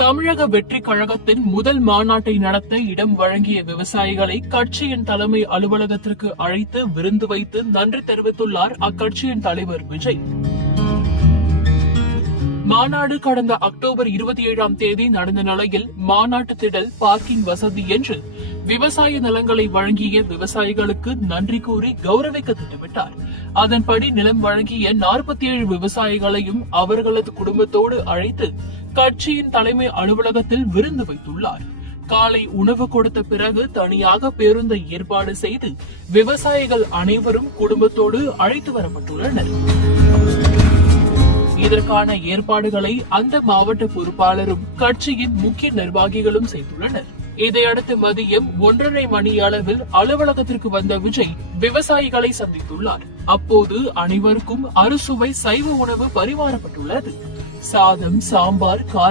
தமிழக வெற்றி கழகத்தின் முதல் மாநாட்டை நடத்த இடம் வழங்கிய விவசாயிகளை கட்சியின் தலைமை அலுவலகத்திற்கு அழைத்து விருந்து வைத்து நன்றி தெரிவித்துள்ளார் அக்கட்சியின் தலைவர் விஜய். மாநாடு கடந்த அக்டோபர் 27ஆம் தேதி நடந்த நிலையில் மாநாட்டு திடல், பார்க்கிங் வசதி என்று விவசாய நிலங்களை வழங்கிய விவசாயிகளுக்கு நன்றி கூறி கௌரவிக்க திட்டமிட்டார். அதன்படி நிலம் வழங்கிய 47 விவசாயிகளையும் அவர்களது குடும்பத்தோடு அழைத்து கட்சியின் தலைமை அலுவலகத்தில் விருந்து வைத்துள்ளார். காலை உணவு கொடுத்த பிறகு தனியாக பேருந்தை ஏற்பாடு செய்து விவசாயிகள் அனைவரும் குடும்பத்தோடு அழைத்து வரப்பட்டுள்ளனர். இதற்கான ஏற்பாடுகளை அந்த மாவட்ட பொறுப்பாளரும் கட்சியின் முக்கிய நிர்வாகிகளும் செய்துள்ளனர். இதையடுத்து மதியம் 1:30 மணி அளவில் அலுவலகத்திற்கு வந்த விஜய் விவசாயிகளை சந்தித்துள்ளார். அப்போது அனைவருக்கும் அறுசுவை சைவ உணவு பரிமாறப்பட்டுள்ளது. சாதம், சாம்பார்,